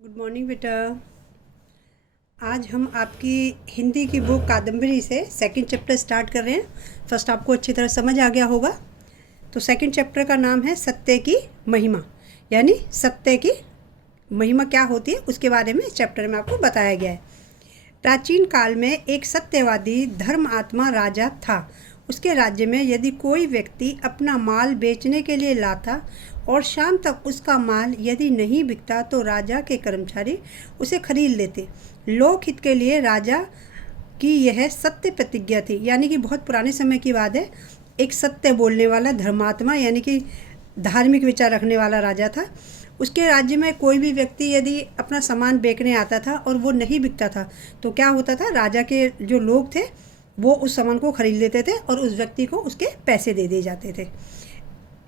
Good morning बेटा। आज हम आपकी हिंदी की बुक कादम्बरी से सेकंड चैप्टर स्टार्ट कर रहे हैं। फर्स्ट आपको अच्छी तरह समझ आ गया होगा। तो सेकंड चैप्टर का नाम है सत्य की महिमा, यानी सत्य की महिमा क्या होती है उसके बारे में इस चैप्टर में आपको बताया गया है। प्राचीन काल में एक सत्यवादी धर्म आत्मा राजा था। उसके राज्य में यदि कोई व्यक्ति अपना माल बेचने के लिए लाता और शाम तक उसका माल यदि नहीं बिकता तो राजा के कर्मचारी उसे खरीद लेते। लोकहित के लिए राजा की यह सत्य प्रतिज्ञा थी, यानी कि बहुत पुराने समय की बात है। एक सत्य बोलने वाला धर्मात्मा यानी कि धार्मिक विचार रखने वाला राजा था। उसके राज्य में कोई भी व्यक्ति यदि अपना सामान बेचने आता था और वो नहीं बिकता था तो क्या होता था, राजा के जो लोग थे वो उस सामान को खरीद लेते थे और उस व्यक्ति को उसके पैसे दे दिए जाते थे।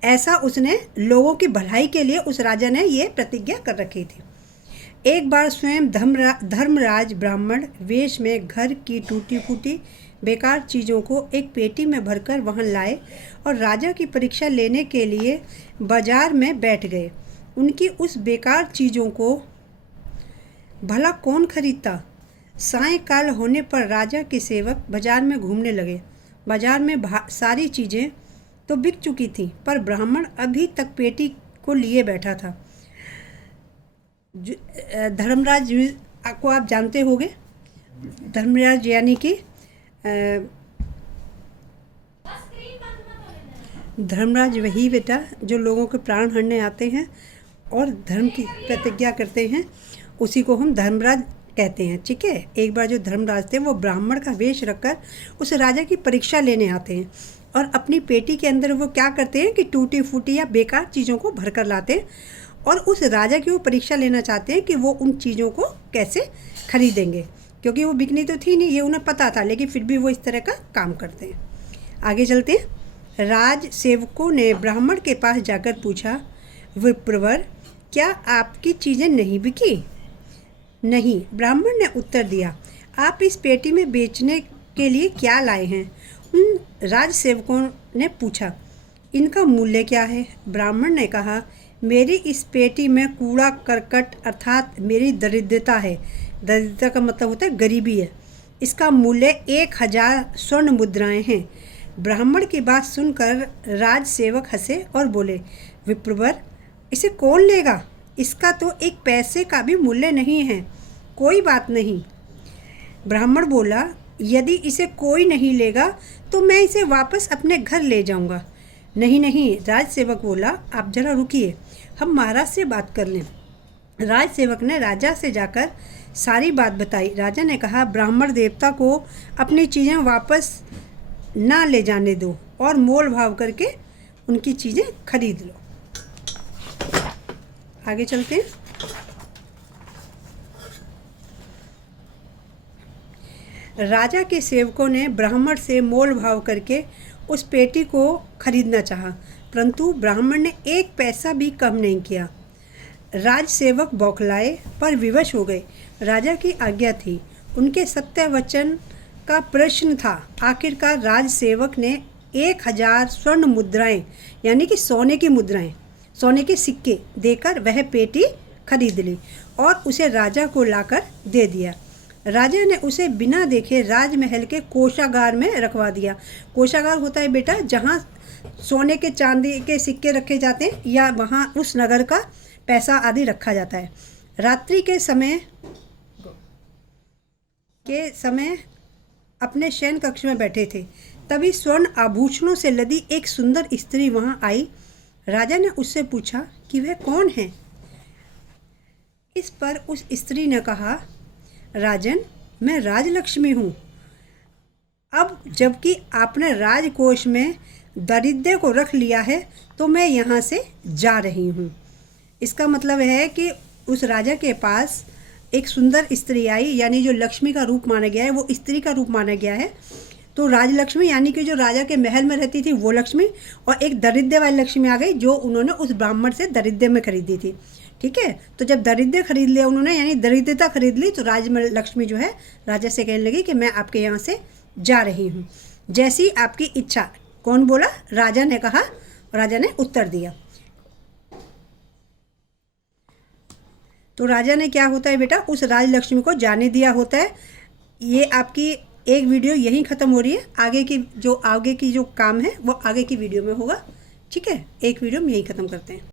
ऐसा उसने लोगों की भलाई के लिए उस राजा ने ये प्रतिज्ञा कर रखी थी। एक बार स्वयं धर्मराज ब्राह्मण वेश में घर की टूटी फूटी बेकार चीज़ों को एक पेटी में भरकर वहां लाए और राजा की परीक्षा लेने के लिए बाजार में बैठ गए। उनकी उस बेकार चीज़ों को भला कौन खरीदता। सायंकाल होने पर राजा के सेवक बाजार में घूमने लगे। बाजार में सारी चीज़ें तो बिक चुकी थी, पर ब्राह्मण अभी तक पेटी को लिए बैठा था। धर्मराज को आप जानते होंगे। धर्मराज यानी कि धर्मराज वही बेटा जो लोगों के प्राण हरने आते हैं और धर्म की प्रतिज्ञा करते हैं, उसी को हम धर्मराज कहते हैं। ठीक है। एक बार जो धर्मराज थे वो ब्राह्मण का वेश रखकर उस राजा की परीक्षा लेने आते हैं और अपनी पेटी के अंदर वो क्या करते हैं कि टूटी फूटी या बेकार चीज़ों को भरकर लाते हैं और उस राजा की वो परीक्षा लेना चाहते हैं कि वो उन चीज़ों को कैसे खरीदेंगे, क्योंकि वो बिकनी तो थी नहीं, ये उन्हें पता था, लेकिन फिर भी वो इस तरह का काम करते हैं। आगे चलते हैं। राज सेवकों ने ब्राह्मण के पास जाकर पूछा, विप्रवर, क्या आपकी चीज़ें नहीं बिकी? नहीं, ब्राह्मण ने उत्तर दिया। आप इस पेटी में बेचने के लिए क्या लाए हैं? उन राज सेवकों ने पूछा। इनका मूल्य क्या है? ब्राह्मण ने कहा, मेरी इस पेटी में कूड़ा करकट अर्थात मेरी दरिद्रता है। दरिद्रता का मतलब होता है गरीबी है। इसका मूल्य 1000 स्वर्ण मुद्राएं हैं। ब्राह्मण की बात सुनकर राज सेवक हंसे और बोले, विप्रवर, इसे कौन लेगा? इसका तो एक पैसे का भी मूल्य नहीं है। कोई बात नहीं। ब्राह्मण बोला, यदि इसे कोई नहीं लेगा तो मैं इसे वापस अपने घर ले जाऊंगा। नहीं नहीं, राज सेवक बोला, आप जरा रुकिए, हम महाराज से बात कर लें। राज सेवक ने राजा से जाकर सारी बात बताई। राजा ने कहा, ब्राह्मण देवता को अपनी चीज़ें वापस ना ले जाने दो और मोल भाव करके उनकी चीज़ें खरीद लो। आगे चलते हैं। राजा के सेवकों ने ब्राह्मण से मोल भाव करके उस पेटी को खरीदना चाहा, परंतु ब्राह्मण ने एक पैसा भी कम नहीं किया। राज सेवक बौखलाए पर विवश हो गए। राजा की आज्ञा थी, उनके सत्य वचन का प्रश्न था। आखिरकार राज सेवक ने 1000 स्वर्ण मुद्राएं यानी कि सोने की मुद्राएं, सोने के सिक्के देकर वह पेटी खरीद ली और उसे राजा को लाकर दे दिया। राजा ने उसे बिना देखे राजमहल के कोषागार में रखवा दिया। कोषागार होता है बेटा जहाँ सोने के चांदी के सिक्के रखे जाते हैं या वहाँ उस नगर का पैसा आदि रखा जाता है। रात्रि के समय अपने शयन कक्ष में बैठे थे, तभी स्वर्ण आभूषणों से लदी एक सुंदर स्त्री वहाँ आई। राजा ने उससे पूछा कि वह कौन है। इस पर उस स्त्री ने कहा, राजन, मैं राजलक्ष्मी हूँ। अब जबकि आपने राजकोष में दारिद्र्य को रख लिया है तो मैं यहाँ से जा रही हूँ। इसका मतलब है कि उस राजा के पास एक सुंदर स्त्री आई, यानी जो लक्ष्मी का रूप माना गया है वो स्त्री का रूप माना गया है। तो राजलक्ष्मी यानी कि जो राजा के महल में रहती थी वो लक्ष्मी, और एक दरिद्र वाली लक्ष्मी आ गई जो उन्होंने उस ब्राह्मण से दरिद्र में खरीदी थी। ठीक है। तो जब दरिद्र खरीद लिया उन्होंने, यानी दरिद्रता खरीद ली, तो राजलक्ष्मी जो है राजा से कहने लगी कि मैं आपके यहाँ से जा रही हूँ, जैसी आपकी इच्छा। कौन बोला? राजा ने कहा। राजा ने उत्तर दिया। तो राजा ने क्या होता है बेटा, उस राजलक्ष्मी को जाने दिया होता है। ये आपकी एक वीडियो यहीं ख़त्म हो रही है, आगे की जो काम है वो आगे की वीडियो में होगा। ठीक है, एक वीडियो में यहीं ख़त्म करते हैं।